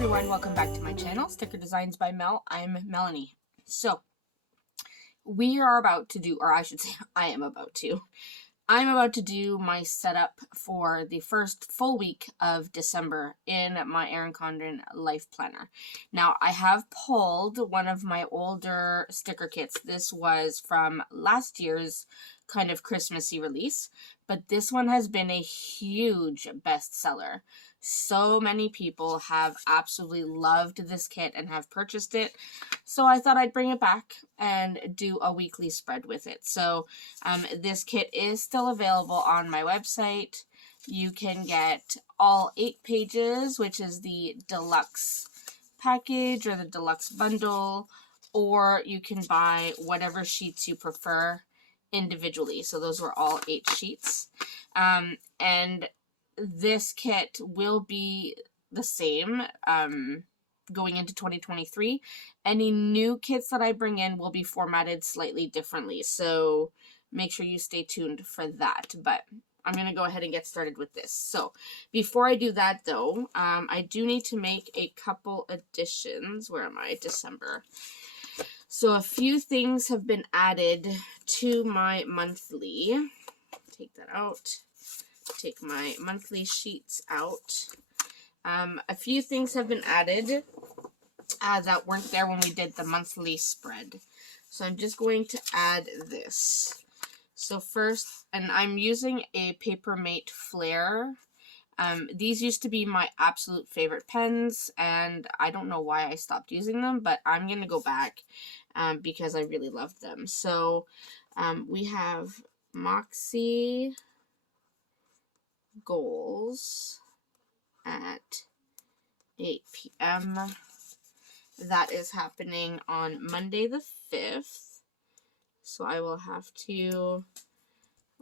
everyone, welcome back to my channel, Sticker Designs by Mel. I'm Melanie. So, we are about to do, or I should say, I'm about to do my setup for the first full week of December in my Erin Condren LifePlanner. Now, I have pulled one of my older sticker kits. This was from last year's kind of Christmassy release, but this one has been a huge bestseller. So many people have absolutely loved this kit and have purchased it. So I thought I'd bring it back and do a weekly spread with it. So this kit is still available on my website. You can get all 8 pages, which is the deluxe package or the deluxe bundle, or you can buy whatever sheets you prefer individually. So those were all 8 sheets. And this kit will be the same going into 2023. Any new kits that I bring in will be formatted slightly differently, so make sure you stay tuned for that. But I'm going to go ahead and get started with this. So before I do that, though, I do need to make a couple additions. Where am I? December. So a few things have been added to my monthly. Take that out. Take my monthly sheets out. A few things have been added that weren't there when we did the monthly spread. So I'm just going to add this. So first, and I'm using a Papermate Flare. These used to be my absolute favorite pens, and I don't know why I stopped using them, but I'm going to go back because I really loved them. So we have Moxie Goals at 8 p.m. That is happening on Monday the 5th. So I will have to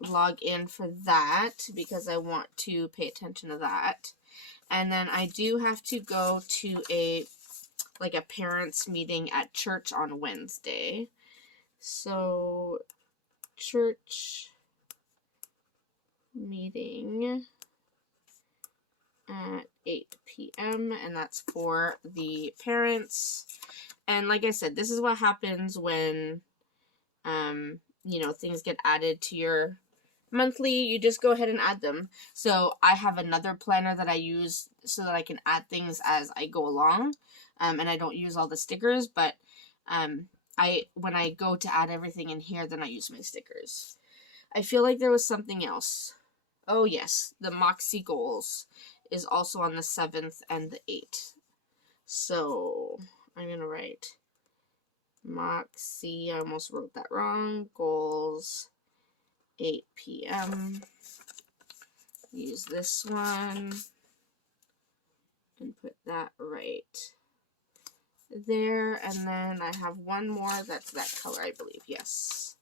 log in for that because I want to pay attention to that. And then I do have to go to a parents meeting at church on Wednesday. So church meeting at 8 p.m. and that's for the parents. And like I said, this is what happens when things get added to your monthly. You just go ahead and add them. So I have another planner that I use so that I can add things as I go along, and I don't use all the stickers, but when I go to add everything in here, then I use my stickers. I feel like there was something else. Oh yes, the Moxie Goals is also on the 7th and the 8th. So I'm going to write Moxie, I almost wrote that wrong, Goals, 8 p.m. Use this one and put that right there. And then I have one more that's that color, I believe. Yes.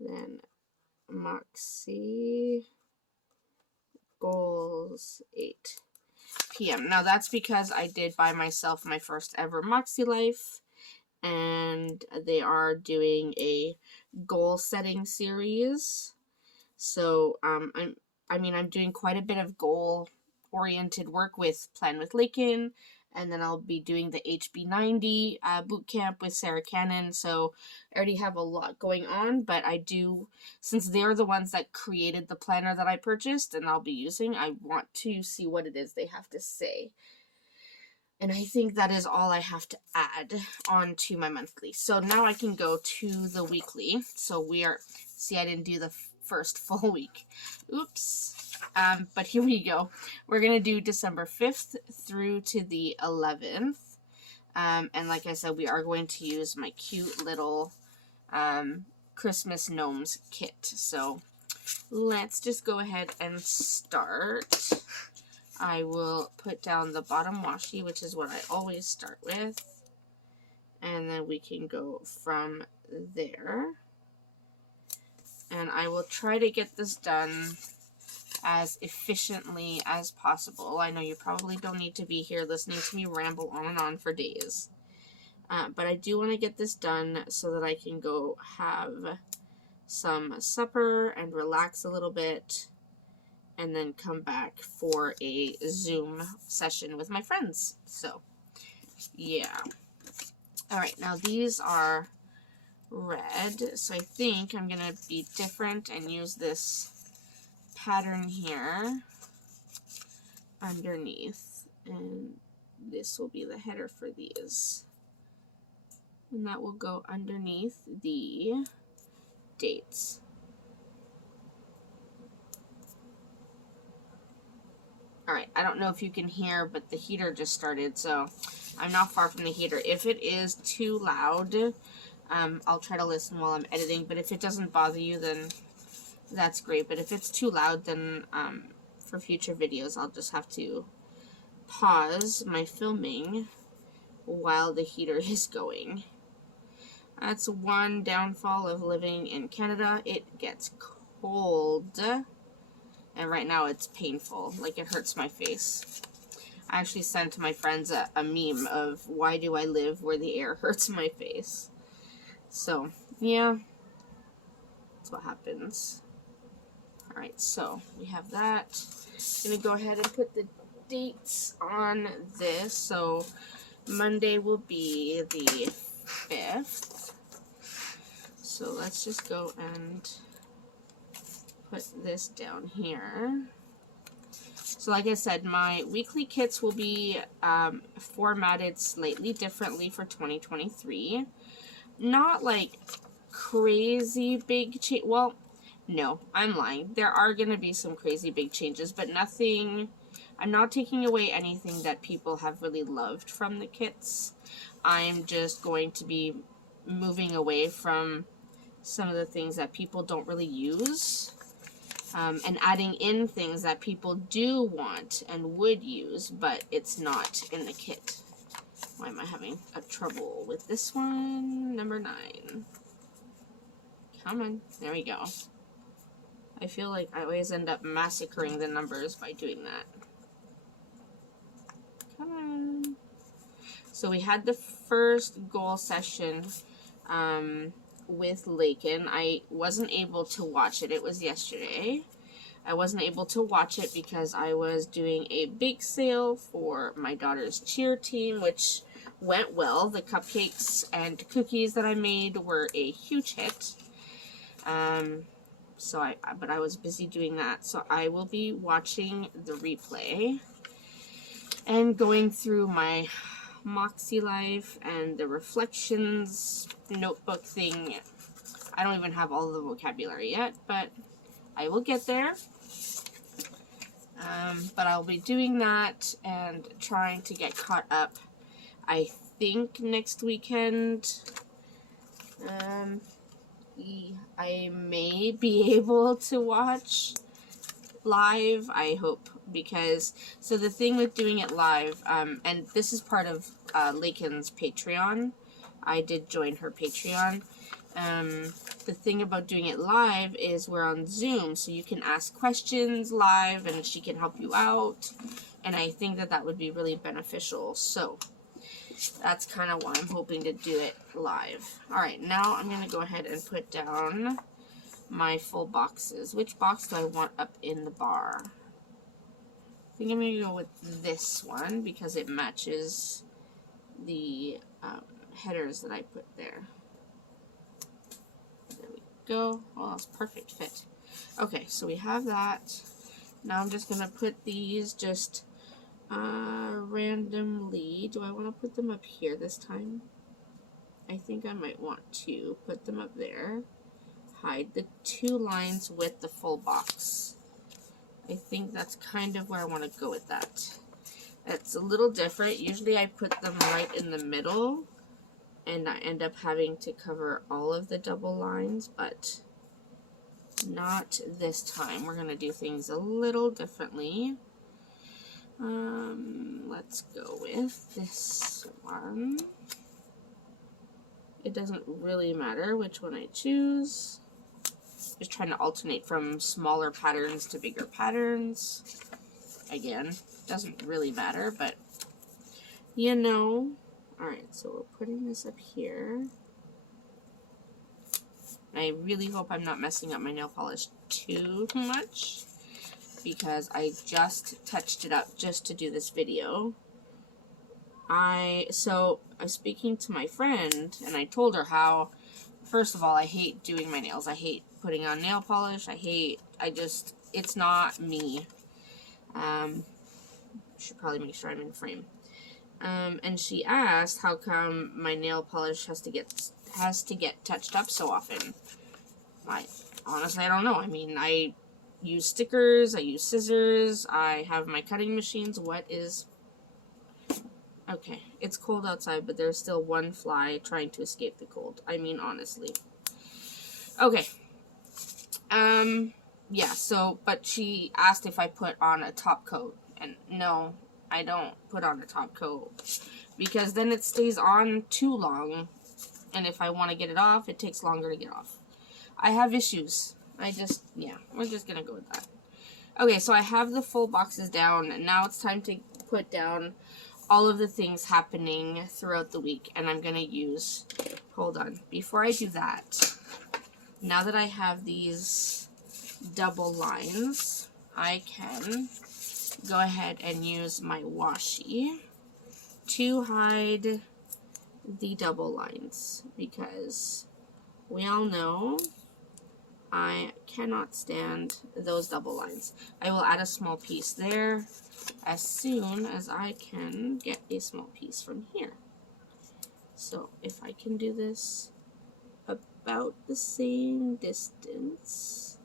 Then Moxie Goals 8 p.m. Now that's because I did buy myself my first ever Moxie Life, and they are doing a goal setting series. So I'm doing quite a bit of goal oriented work with Plan with Lakin, and then I'll be doing the HB90 boot camp with Sarah Cannon. So I already have a lot going on, but I do, since they're the ones that created the planner that I purchased and I'll be using, I want to see what it is they have to say. And I think that is all I have to add on to my monthly. So now I can go to the weekly. So I didn't do the first full week. Oops. But here we go. We're going to do December 5th through to the 11th. And like I said, we are going to use my cute little Christmas Gnomes kit. So let's just go ahead and start. I will put down the bottom washi, which is what I always start with. And then we can go from there. And I will try to get this done as efficiently as possible. I know you probably don't need to be here listening to me ramble on and on for days. But I do want to get this done so that I can go have some supper and relax a little bit and then come back for a Zoom session with my friends. So, yeah. Alright, now these are red, so I think I'm going to be different and use this pattern here underneath, and this will be the header for these, and that will go underneath the dates. Alright, I don't know if you can hear, but the heater just started, so I'm not far from the heater. If it is too loud, I'll try to listen while I'm editing, but if it doesn't bother you, then that's great. But if it's too loud, then for future videos, I'll just have to pause my filming while the heater is going. That's one downfall of living in Canada. It gets cold, and right now it's painful. Like, it hurts my face. I actually sent my friends a meme of why do I live where the air hurts my face. So, yeah, that's what happens. Alright, so we have that. I'm going to go ahead and put the dates on this. So, Monday will be the 5th. So, let's just go and put this down here. So like I said, my weekly kits will be formatted slightly differently for 2023. Not like crazy big change. Well, no, I'm lying. There are going to be some crazy big changes, but nothing. I'm not taking away anything that people have really loved from the kits. I'm just going to be moving away from some of the things that people don't really use. And adding in things that people do want and would use, but it's not in the kit. Why am I having a trouble with this one? Number 9. Come on. There we go. I feel like I always end up massacring the numbers by doing that. Come on. So we had the first goal session with Lakin. I wasn't able to watch it. It was yesterday. I wasn't able to watch it because I was doing a bake sale for my daughter's cheer team, which went well. The cupcakes and cookies that I made were a huge hit. But I was busy doing that, so I will be watching the replay and going through my Moxie Life and the reflections notebook thing. I don't even have all the vocabulary yet, but I will get there. But I'll be doing that and trying to get caught up. I think next weekend, I may be able to watch live, I hope, because, so the thing with doing it live, and this is part of Lakin's Patreon. I did join her Patreon. The thing about doing it live is we're on Zoom, so you can ask questions live and she can help you out, and I think that that would be really beneficial. So that's kind of why I'm hoping to do it live. Alright, now I'm going to go ahead and put down my full boxes. Which box do I want up in the bar? I think I'm going to go with this one because it matches the headers that I put there. There we go. Oh, that's perfect fit. Okay, so we have that. Now I'm just going to put these just randomly. Do I want to put them up here this time? I think I might want to put them up there. Hide the 2 lines with the full box. I think that's kind of where I want to go with that. It's a little different. Usually I put them right in the middle, and I end up having to cover all of the double lines, but not this time. We're going to do things a little differently. Let's go with this one. It doesn't really matter which one I choose. Just trying to alternate from smaller patterns to bigger patterns. Again, doesn't really matter, but you know. Alright, so we're putting this up here. I really hope I'm not messing up my nail polish too much. because I just touched it up just to do this video. So I was speaking to my friend, and I told her how, first of all, I hate doing my nails. I hate putting on nail polish. It's not me. Should probably make sure I'm in frame. And she asked how come my nail polish has to get touched up so often. Honestly, I don't know. I mean, I use stickers, I use scissors, I have my cutting machines. Okay, it's cold outside, but there's still one fly trying to escape the cold. I mean, honestly. Okay. Yeah, but she asked if I put on a top coat, and no, I don't put on a top coat, because then it stays on too long, and if I want to get it off, it takes longer to get off. I have issues. Yeah, we're just gonna go with that. Okay, so I have the full boxes down, and now it's time to put down all of the things happening throughout the week, and I'm gonna use, hold on, before I do that, now that I have these double lines, I can go ahead and use my washi to hide the double lines, because we all know I cannot stand those double lines. I will add a small piece there as soon as I can get a small piece from here. So if I can do this about the same distance,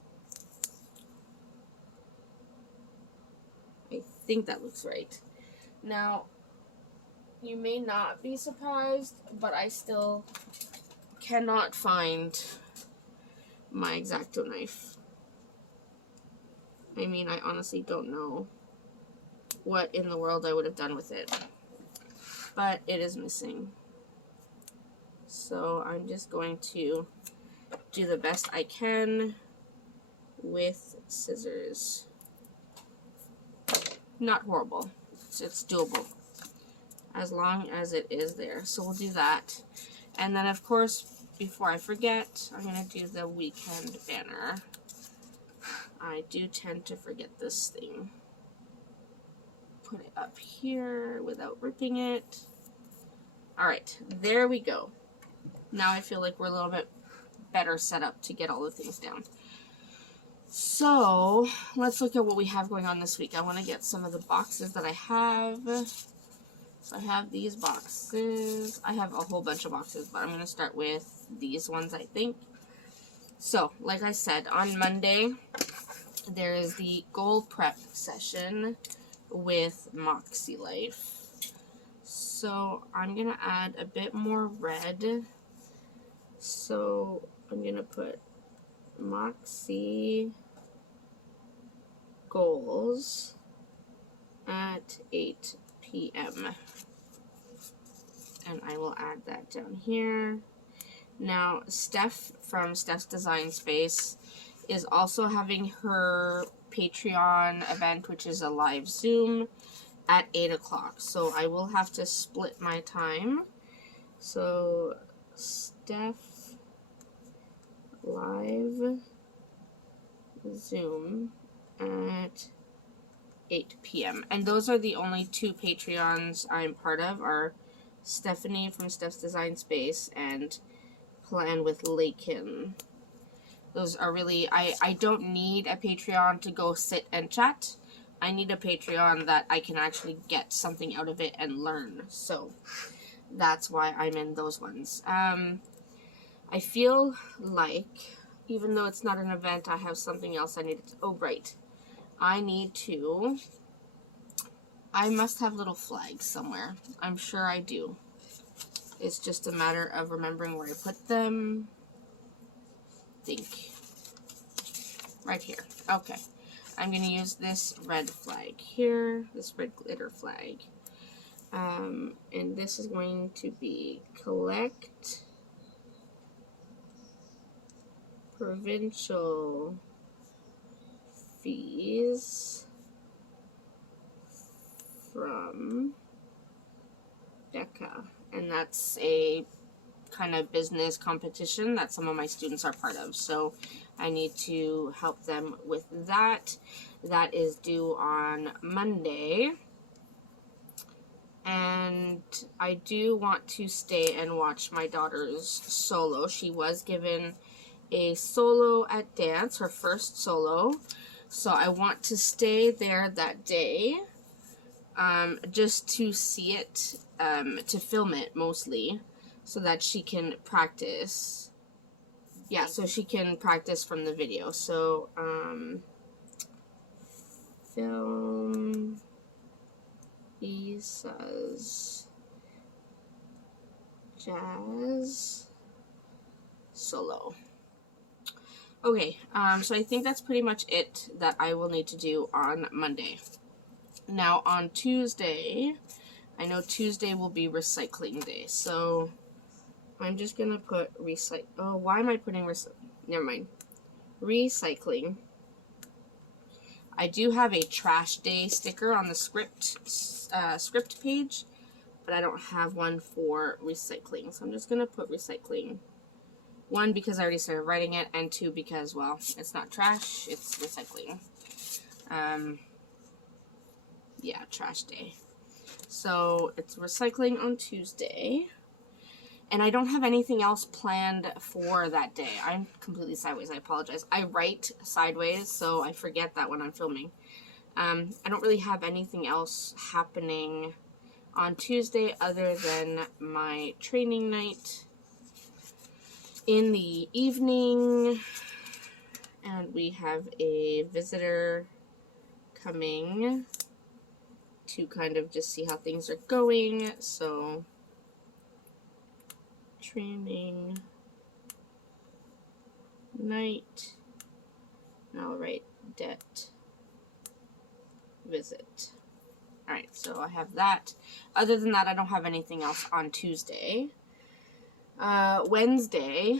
I think that looks right. Now, you may not be surprised, but I still cannot find my X-Acto knife. I mean, I honestly don't know what in the world I would have done with it, but it is missing. So I'm just going to do the best I can with scissors. Not horrible. It's doable as long as it is there. So we'll do that. And then, of course, before I forget, I'm going to do the weekend banner. I do tend to forget this thing. Put it up here without ripping it. Alright, there we go. Now I feel like we're a little bit better set up to get all the things down. So, let's look at what we have going on this week. I want to get some of the boxes that I have. So I have these boxes. I have a whole bunch of boxes, but I'm going to start with these ones, I think. So, like I said, on Monday, there is the goal prep session with Moxie Life. So, I'm going to add a bit more red. So, I'm going to put Moxie goals at 8 p.m. And I will add that down here. Now, Steph from Steph's Design Space is also having her Patreon event, which is a live Zoom, at 8 o'clock. So I will have to split my time. So, Steph live Zoom at 8 p.m. And those are the only two Patreons I'm part of, are Stephanie from Steph's Design Space and Plan with Lakin. Those are really, I don't need a Patreon to go sit and chat. I need a Patreon that I can actually get something out of it and learn. So that's why I'm in those ones. I feel like, even though it's not an event, I have something else I need to, oh right. I must have little flags somewhere. I'm sure I do. It's just a matter of remembering where I put them. Think. Right here. Okay. I'm going to use this red flag here. This red glitter flag. And this is going to be collect provincial fees from Becca. And that's a kind of business competition that some of my students are part of. So I need to help them with that. That is due on Monday. And I do want to stay and watch my daughter's solo. She was given a solo at dance, her first solo. So I want to stay there that day, just to see it, to film it mostly, so that she can practice. Yeah, so she can practice from the video. So, film Lisa's jazz solo. Okay, so I think that's pretty much it that I will need to do on Monday. Now, on Tuesday, I know Tuesday will be recycling day, so I'm just gonna put oh, why am I putting never mind. Recycling. I do have a trash day sticker on the script page, but I don't have one for recycling, so I'm just gonna put recycling. 1, because I already started writing it, and 2, because, well, it's not trash, it's recycling. Yeah, trash day. So, it's recycling on Tuesday. And I don't have anything else planned for that day. I'm completely sideways, I apologize. I write sideways, so I forget that when I'm filming. I don't really have anything else happening on Tuesday other than my training night in the evening, and we have a visitor coming to kind of just see how things are going. So, training night, and I'll write debt visit. Alright, so I have that. Other than that, I don't have anything else on Tuesday. Wednesday.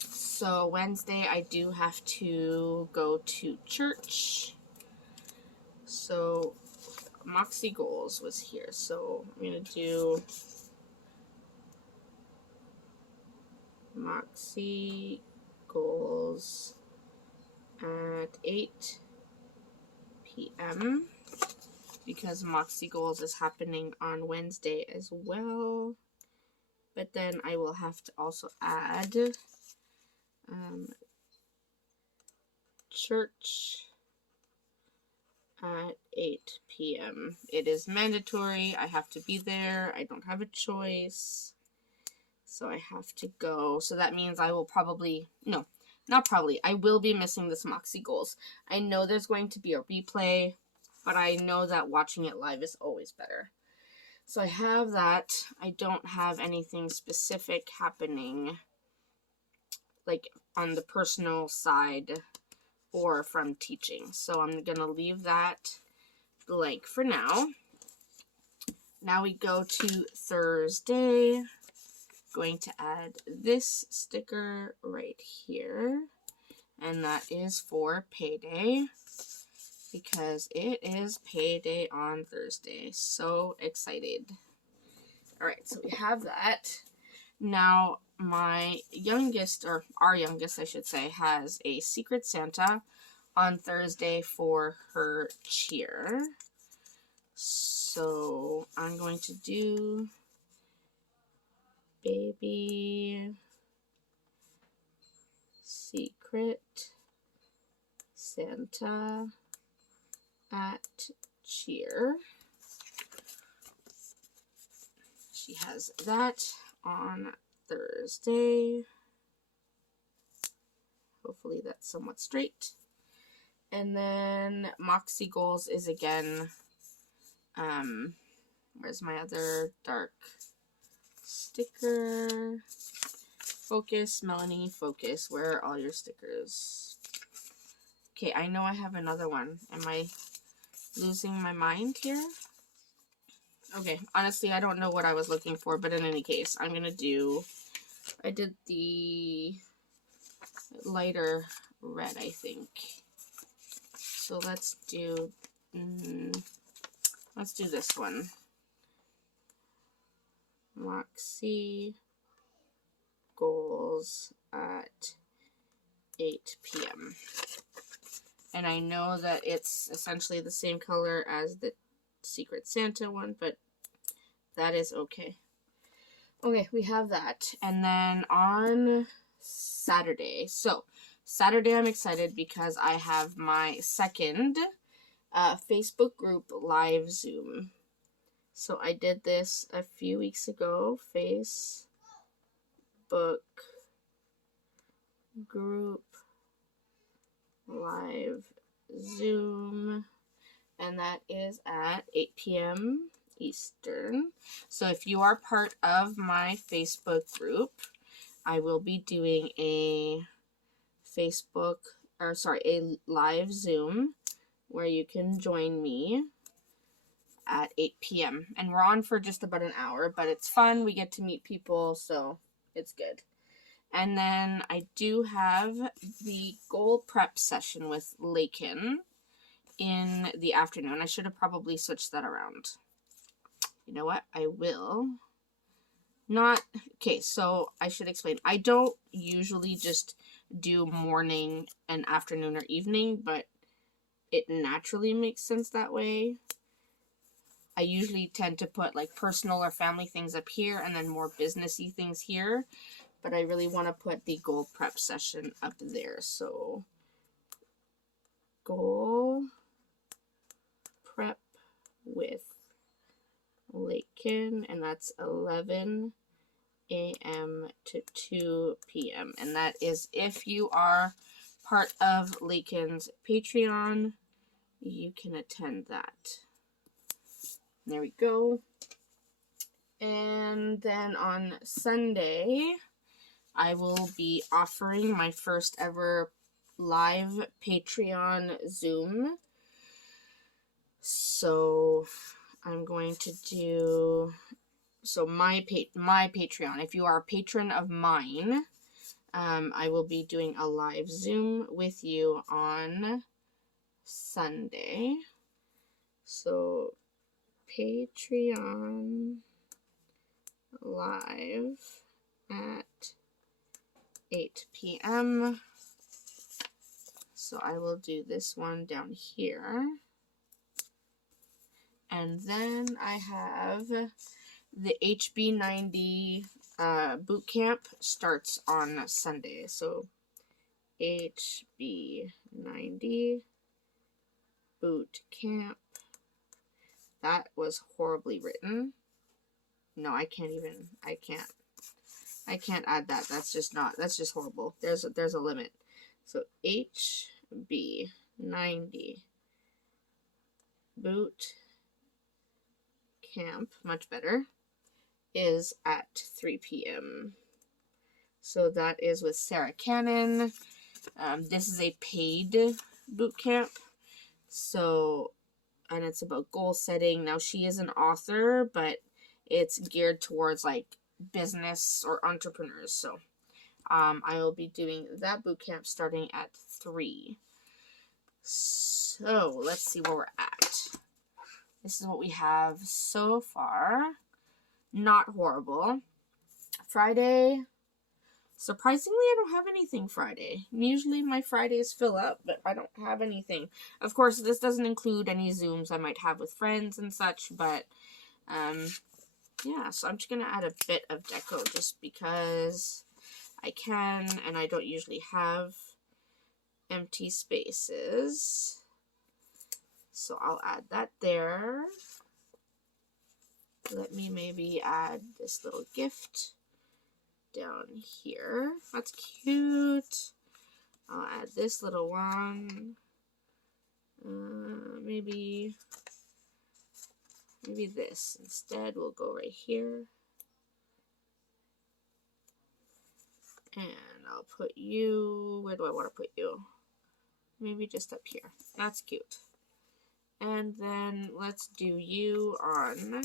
So Wednesday I do have to go to church. So Moxie Goals was here. So I'm going to do Moxie Goals at 8 p.m. because Moxie Goals is happening on Wednesday as well. But then I will have to also add church at 8 p.m. It is mandatory. I have to be there. I don't have a choice. So I have to go. So that means I will probably, no, not probably, I will be missing this Moxie Goals. I know there's going to be a replay, but I know that watching it live is always better. So I have that. I don't have anything specific happening, like on the personal side or from teaching. So I'm going to leave that blank for now. Now we go to Thursday. Going to add this sticker right here. And that is for payday, because it is payday on Thursday. So excited. Alright, so we have that. Now, my youngest, or our youngest, I should say, has a Secret Santa on Thursday for her cheer. So, I'm going to do Baby Secret Santa at cheer. She has that on Thursday. Hopefully that's somewhat straight. And then Moxie Goals is again, where's my other dark sticker? Focus, Melanie, focus. Where are all your stickers? Okay, I know I have another one. Am I losing my mind here? Okay, honestly, I don't know what I was looking for, but in any case, I'm going to do, I did the lighter red, I think. So let's do this one. Moxie Goals at 8 p.m. And I know that it's essentially the same color as the Secret Santa one, but that is okay. Okay, we have that. And then on Saturday. So, Saturday I'm excited because I have my second Facebook group live Zoom. So, I did this a few weeks ago. Facebook group live Zoom. And that is at 8 p.m. Eastern. So if you are part of my Facebook group, I will be doing a live Zoom where you can join me at 8 p.m. And we're on for just about an hour, but it's fun. We get to meet people, so it's good. And then I do have the goal prep session with Lakin in the afternoon. I should have probably switched that around. You know what? I will not. Okay, so I should explain. I don't usually just do morning and afternoon or evening, but it naturally makes sense that way. I usually tend to put like personal or family things up here and then more businessy things here, but I really want to put the goal prep session up there. So goal prep with Lakin, and that's 11 a.m. to 2 p.m. And that is if you are part of Lakin's Patreon, you can attend that. There we go. And then on Sunday, I will be offering my first ever live Patreon Zoom. So I'm going to do my Patreon. If you are a patron of mine, I will be doing a live Zoom with you on Sunday. So Patreon live at 8 p.m. So I will do this one down here. And then I have the HB90 boot camp starts on Sunday. So HB90 boot camp. That was horribly written. No, I can't add that. That's just horrible. There's a limit. So HB90 boot camp, much better, is at 3 p.m. So that is with Sarah Cannon. This is a paid boot camp. So, and it's about goal setting. Now, she is an author, but it's geared towards like business or entrepreneurs. So, I will be doing that boot camp starting at 3. So, let's see where we're at. This is what we have so far. Not horrible. Friday. Surprisingly, I don't have anything Friday. Usually my Fridays fill up, but I don't have anything. Of course, this doesn't include any Zooms I might have with friends and such, but, yeah, so I'm just going to add a bit of deco just because I can, and I don't usually have empty spaces. So I'll add that there. Let me maybe add this little gift down here. That's cute. I'll add this little one. Maybe this instead. We'll go right here. And I'll put you, where do I want to put you? Maybe just up here. That's cute. And then let's do you on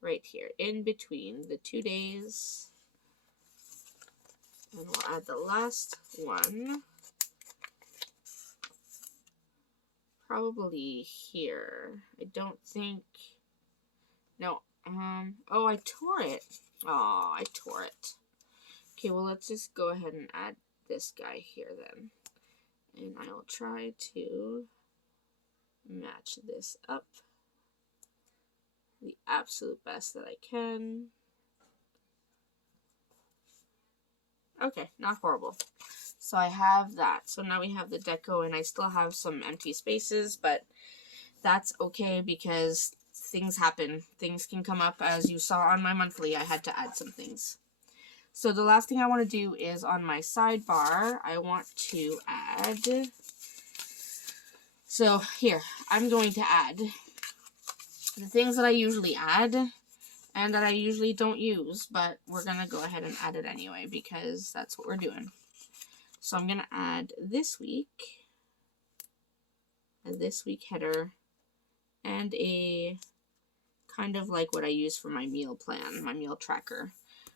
right here, in between the 2 days. And we'll add the last one. Probably here. I don't think, no, oh, I tore it. Oh, I tore it. Okay, well, let's just go ahead and add this guy here then. And I will try to match this up the absolute best that I can. Okay, not horrible. So I have that. So now we have the deco, and I still have some empty spaces, but that's okay because things happen. Things can come up. As you saw on my monthly, I had to add some things. So the last thing I want to do is on my sidebar, I want to add, so here, I'm going to add the things that I usually add and that I usually don't use, but we're going to go ahead and add it anyway because that's what we're doing. So I'm going to add this week header, and a kind of like what I use for my meal plan, my meal tracker.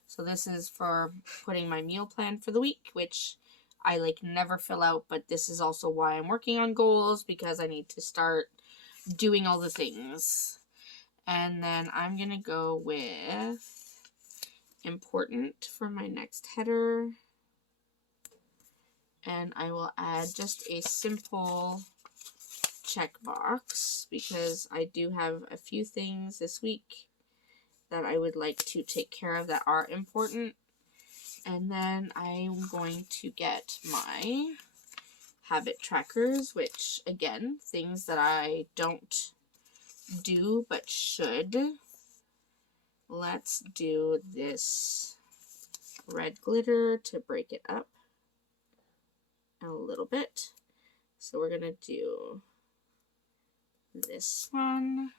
So this is for putting my meal plan for the week, which I like never fill out, but this is also why I'm working on goals, because I need to start doing all the things. And then I'm going to go with important for my next header. And I will add just a simple checkbox because I do have a few things this week that I would like to take care of that are important. And then I'm going to get my habit trackers, which again, things that I don't do but should. Let's do this red glitter to break it up a little bit. So we're gonna do this one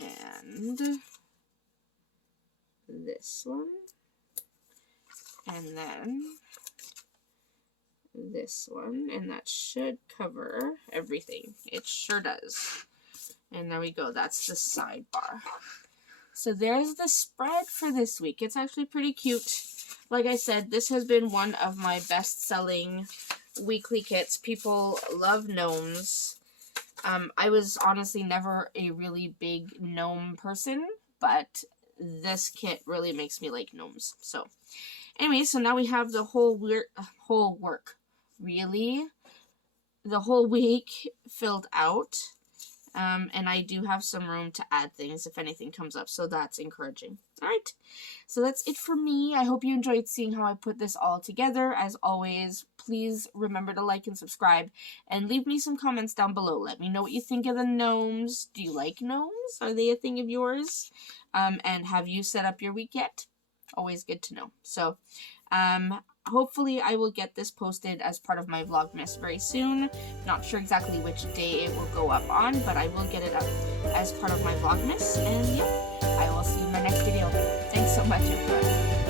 and this one, and then this one, and that should cover everything. It sure does. And there we go, that's the sidebar. So there's the spread for this week. It's actually pretty cute. Like I said, this has been one of my best-selling weekly kits. People love gnomes. I was honestly never a really big gnome person, but this kit really makes me like gnomes. So anyway, so now we have the whole week filled out. And I do have some room to add things if anything comes up, so that's encouraging. Alright, so that's it for me. I hope you enjoyed seeing how I put this all together. As always, please remember to like and subscribe, and leave me some comments down below. Let me know what you think of the gnomes. Do you like gnomes? Are they a thing of yours? And have you set up your week yet? Always good to know. So, hopefully I will get this posted as part of my Vlogmas very soon. Not sure exactly which day it will go up on, but I will get it up as part of my Vlogmas. And yeah, I will see you in my next video. Thanks so much, everyone.